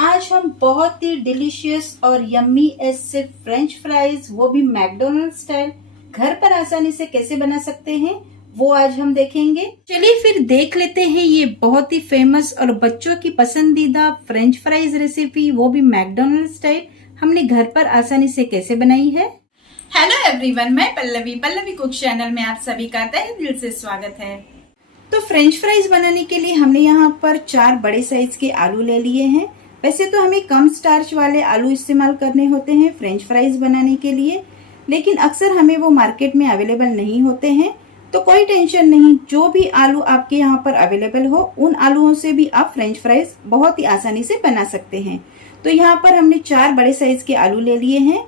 आज हम बहुत ही डिलीशियस और यम्मी ऐसे फ्रेंच फ्राइज, वो भी मैकडोनल्ड स्टाइल, घर पर आसानी से कैसे बना सकते हैं वो आज हम देखेंगे। चलिए फिर देख लेते हैं ये बहुत ही फेमस और बच्चों की पसंदीदा फ्रेंच फ्राइज रेसिपी, वो भी मैकडोनल्ड स्टाइल, हमने घर पर आसानी से कैसे बनाई है। हेलो एवरीवन, मैं पल्लवी कुक चैनल में आप सभी का तहे दिल से स्वागत है। तो फ्रेंच फ्राइज बनाने के लिए हमने यहाँ पर 4 बड़े साइज के आलू ले लिए हैं। वैसे तो हमें कम स्टार्च वाले आलू इस्तेमाल करने होते हैं फ्रेंच फ्राइज बनाने के लिए, लेकिन अक्सर हमें वो मार्केट में अवेलेबल नहीं होते हैं। तो कोई टेंशन नहीं, जो भी आलू आपके यहाँ पर अवेलेबल हो उन आलूओं से भी आप फ्रेंच फ्राइज बहुत ही आसानी से बना सकते हैं। तो यहाँ पर हमने 4 बड़े साइज के आलू ले लिए हैं।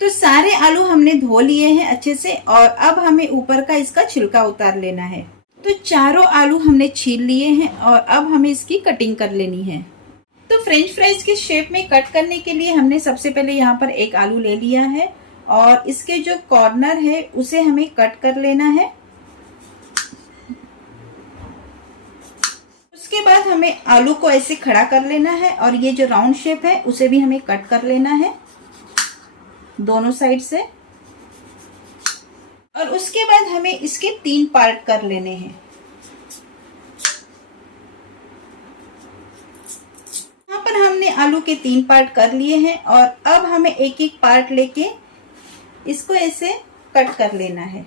तो सारे आलू हमने धो लिए हैं अच्छे से, और अब हमें ऊपर का इसका छिलका उतार लेना है। तो चारों आलू हमने छील लिए हैं और अब हमें इसकी कटिंग कर लेनी है। तो फ्रेंच फ्राइज के शेप में कट करने के लिए हमने सबसे पहले यहाँ पर एक आलू ले लिया है और इसके जो कॉर्नर है उसे हमें कट कर लेना है। उसके बाद हमें आलू को ऐसे खड़ा कर लेना है और ये जो राउंड शेप है उसे भी हमें कट कर लेना है दोनों साइड से। और उसके बाद हमें इसके 3 पार्ट कर लेने हैं। यहाँ पर हमने आलू के 3 पार्ट कर लिए हैं और अब हमें एक एक पार्ट लेके इसको ऐसे कट कर लेना है।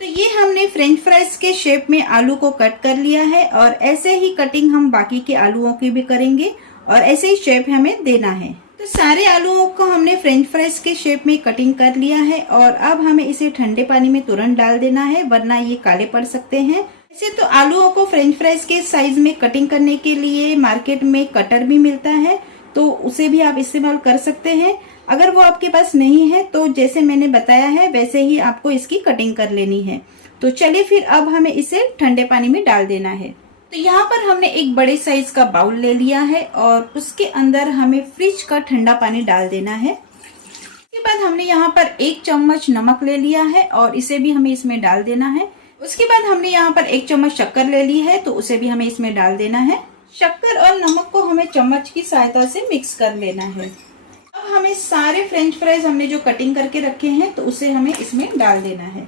तो ये हमने फ्रेंच फ्राइज के शेप में आलू को कट कर लिया है और ऐसे ही कटिंग हम बाकी के आलूओं की भी करेंगे और ऐसे ही शेप हमें देना है। तो सारे आलूओं को हमने फ्रेंच फ्राइज के शेप में कटिंग कर लिया है और अब हमें इसे ठंडे पानी में तुरंत डाल देना है, वरना ये काले पड़ सकते हैं। ऐसे तो आलूओं को फ्रेंच फ्राइज के साइज में कटिंग करने के लिए मार्केट में कटर भी मिलता है, तो उसे भी आप इस्तेमाल कर सकते हैं। अगर वो आपके पास नहीं है तो जैसे मैंने बताया है वैसे ही आपको इसकी कटिंग कर लेनी है। तो चलिए फिर अब हमें इसे ठंडे पानी में डाल देना है। तो यहाँ पर हमने एक बड़े साइज का बाउल ले लिया है और उसके अंदर हमें फ्रिज का ठंडा पानी डाल देना है। उसके बाद हमने यहाँ पर 1 चम्मच नमक ले लिया है और इसे भी हमें इसमें डाल देना है। उसके बाद हमने यहाँ पर 1 चम्मच शक्कर ले ली है, तो उसे भी हमें इसमें डाल देना है। शक्कर और नमक को हमें चम्मच की सहायता से मिक्स कर लेना है। अब हमें सारे फ्रेंच फ्राइज हमने जो कटिंग करके रखे हैं तो उसे हमें इसमें डाल देना है।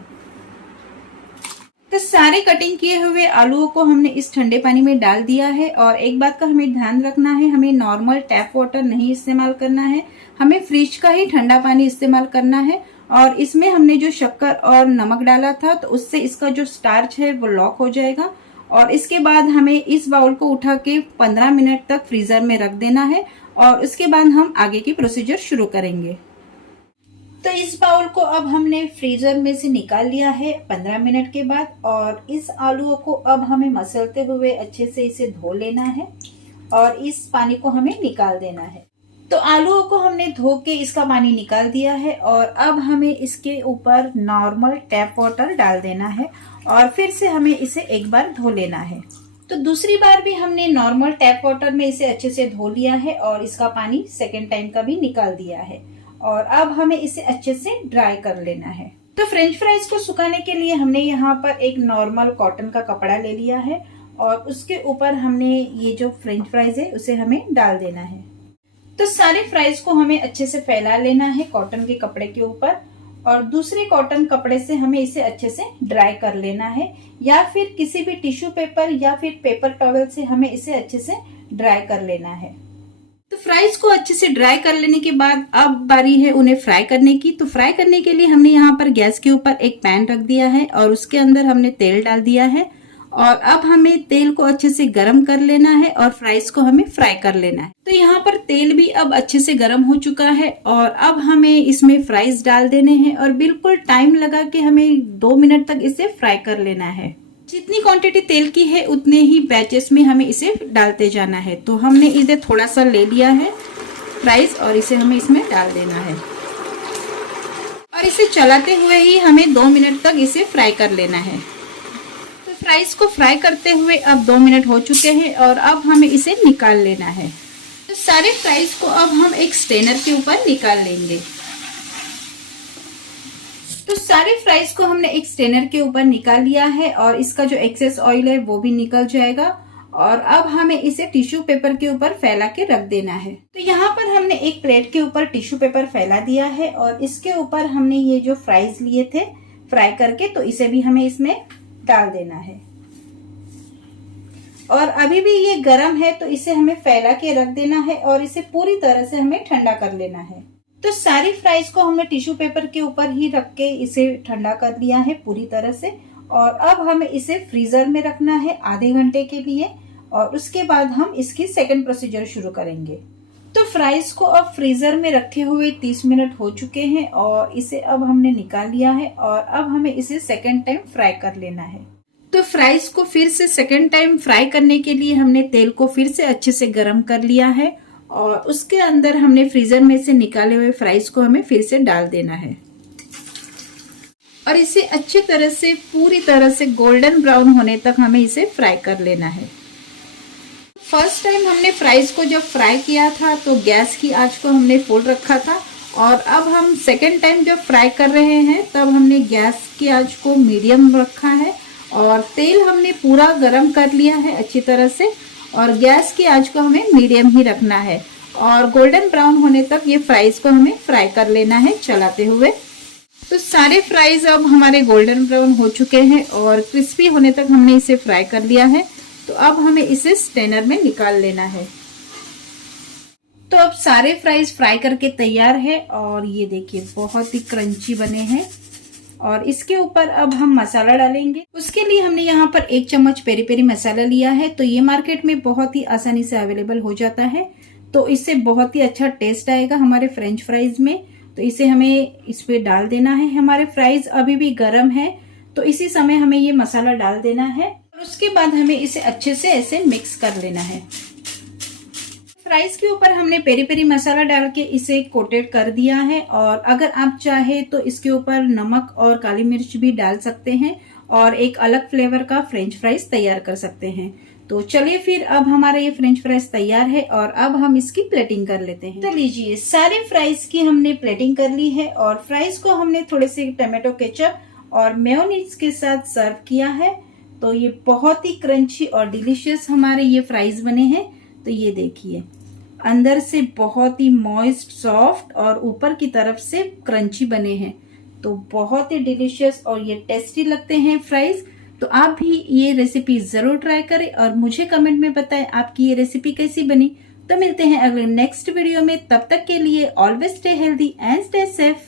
तो सारे कटिंग किए हुए आलूओं को हमने इस ठंडे पानी में डाल दिया है। और एक बात का हमें ध्यान रखना है, हमें नॉर्मल टैप वाटर नहीं इस्तेमाल करना है, हमें फ्रिज का ही ठंडा पानी इस्तेमाल करना है। और इसमें हमने जो शक्कर और नमक डाला था तो उससे इसका जो स्टार्च है वो लॉक हो जाएगा। और इसके बाद हमें इस बाउल को उठा के 15 मिनट तक फ्रीजर में रख देना है और उसके बाद हम आगे की प्रोसीजर शुरू करेंगे। तो इस बाउल को अब हमने फ्रीजर में से निकाल लिया है 15 मिनट के बाद, और इस आलूओं को अब हमें मसलते हुए अच्छे से इसे धो लेना है और इस पानी को हमें निकाल देना है। तो आलूओं को हमने धो के इसका पानी निकाल दिया है और अब हमें इसके ऊपर नॉर्मल टैप वाटर डाल देना है और फिर से हमें इसे एक बार धो लेना है। तो दूसरी बार भी हमने नॉर्मल टैप वाटर में इसे अच्छे से धो लिया है और इसका पानी सेकेंड टाइम का भी निकाल दिया है और अब हमें इसे अच्छे से ड्राई कर लेना है। तो फ्रेंच फ्राइज को सुखाने के लिए हमने यहाँ पर एक नॉर्मल कॉटन का कपड़ा ले लिया है और उसके ऊपर हमने ये जो फ्रेंच फ्राइज है उसे हमें डाल देना है। तो सारे फ्राइज को हमें अच्छे से फैला लेना है कॉटन के कपड़े के ऊपर और दूसरे कॉटन कपड़े से हमें इसे अच्छे से ड्राई कर लेना है, या फिर किसी भी टिश्यू पेपर या फिर पेपर टॉवल से हमें इसे अच्छे से ड्राई कर लेना है। तो फ्राइज को अच्छे से ड्राई कर लेने के बाद अब बारी है उन्हें फ्राई करने की। तो फ्राई करने के लिए हमने यहाँ पर गैस के ऊपर एक पैन रख दिया है और उसके अंदर हमने तेल डाल दिया है और अब हमें तेल को अच्छे से गर्म कर लेना है और फ्राइज को हमें फ्राई कर लेना है। तो यहाँ पर तेल भी अब अच्छे से गर्म हो चुका है और अब हमें इसमें फ्राइज डाल देने हैं और बिल्कुल टाइम लगा के हमें 2 मिनट तक इसे फ्राई कर लेना है। जितनी क्वांटिटी तेल की है उतने ही बैचेस में हमें इसे डालते जाना है। तो हमने इसे थोड़ा सा ले लिया है फ्राइज और इसे हमें इसमें डाल देना है और इसे चलाते हुए ही हमें 2 मिनट तक इसे फ्राई कर लेना है। तो फ्राइज को फ्राई करते हुए अब 2 मिनट हो चुके हैं और अब हमें इसे निकाल लेना है। तो सारे फ्राइज को अब हम एक स्ट्रेनर के ऊपर निकाल लेंगे। तो सारे फ्राइज को हमने एक स्ट्रेनर के ऊपर निकाल लिया है और इसका जो एक्सेस ऑयल है वो भी निकल जाएगा और अब हमें इसे टिश्यू पेपर के ऊपर फैला के रख देना है। तो यहाँ पर हमने एक प्लेट के ऊपर टिश्यू पेपर फैला दिया है और इसके ऊपर हमने ये जो फ्राइज लिए थे फ्राई करके, तो इसे भी हमें इसमें डाल देना है। और अभी भी ये गर्म है तो इसे हमें फैला के रख देना है और इसे पूरी तरह से हमें ठंडा कर लेना है। तो सारी फ्राइज को हमने टिश्यू पेपर के ऊपर ही रख के इसे ठंडा कर लिया है पूरी तरह से। और अब हमें इसे फ्रीजर में रखना है आधे घंटे के लिए और उसके बाद हम इसकी सेकंड प्रोसीजर शुरू करेंगे। तो फ्राइज को अब फ्रीजर में रखे हुए 30 मिनट हो चुके हैं और इसे अब हमने निकाल लिया है और अब हमें इसे सेकंड टाइम फ्राई कर लेना है। तो फ्राइज को फिर से सेकंड टाइम फ्राई करने के लिए हमने तेल को फिर से अच्छे से गर्म कर लिया है और उसके अंदर हमने फ्रीजर में से निकाले हुए फ्राइज को हमें फिर से डाल देना है और इसे अच्छी तरह से पूरी तरह से गोल्डन ब्राउन होने तक हमें इसे फ्राई कर लेना है। फर्स्ट टाइम हमने फ्राइज को जब फ्राई किया था तो गैस की आंच को हमने फुल रखा था और अब हम सेकंड टाइम जब फ्राई कर रहे हैं तब हमने गैस की आंच को मीडियम रखा है और तेल हमने पूरा गरम कर लिया है अच्छी तरह से और गैस की आंच को हमें मीडियम ही रखना है और गोल्डन ब्राउन होने तक ये फ्राइज को हमें फ्राई कर लेना है चलाते हुए। तो सारे फ्राइज अब हमारे गोल्डन ब्राउन हो चुके हैं और क्रिस्पी होने तक हमने इसे फ्राई कर लिया है। तो अब हमें इसे स्ट्रेनर में निकाल लेना है। तो अब सारे फ्राइज फ्राई करके तैयार है और ये देखिए बहुत ही क्रंची बने हैं और इसके ऊपर अब हम मसाला डालेंगे। उसके लिए हमने यहाँ पर 1 चम्मच पेरी पेरी मसाला लिया है। तो ये मार्केट में बहुत ही आसानी से अवेलेबल हो जाता है तो इससे बहुत ही अच्छा टेस्ट आएगा हमारे फ्रेंच फ्राइज में। तो इसे हमें इस पे डाल देना है। हमारे फ्राइज अभी भी गर्म है तो इसी समय हमें ये मसाला डाल देना है और उसके बाद हमें इसे अच्छे से ऐसे मिक्स कर लेना है। फ्राइज के ऊपर हमने पेरी पेरी मसाला डाल के इसे कोटेड कर दिया है और अगर आप चाहे तो इसके ऊपर नमक और काली मिर्च भी डाल सकते हैं और एक अलग फ्लेवर का फ्रेंच फ्राइज तैयार कर सकते हैं। तो चलिए फिर अब हमारा ये फ्रेंच फ्राइज तैयार है और अब हम इसकी प्लेटिंग कर लेते हैं। तो लीजिए सारे फ्राइज की हमने प्लेटिंग कर ली है और फ्राइज को हमने थोड़े से टमाटो केचप और मेयोनीज के साथ सर्व किया है। तो ये बहुत ही क्रंची और डिलीशियस हमारे ये फ्राइज बने हैं। तो ये देखिए अंदर से बहुत ही मॉइस्ट सॉफ्ट और ऊपर की तरफ से क्रंची बने हैं। तो बहुत ही डिलीशियस और ये टेस्टी लगते हैं फ्राइज। तो आप भी ये रेसिपी जरूर ट्राई करें और मुझे कमेंट में बताएं आपकी ये रेसिपी कैसी बनी। तो मिलते हैं अगले नेक्स्ट वीडियो में, तब तक के लिए always stay healthy and stay safe.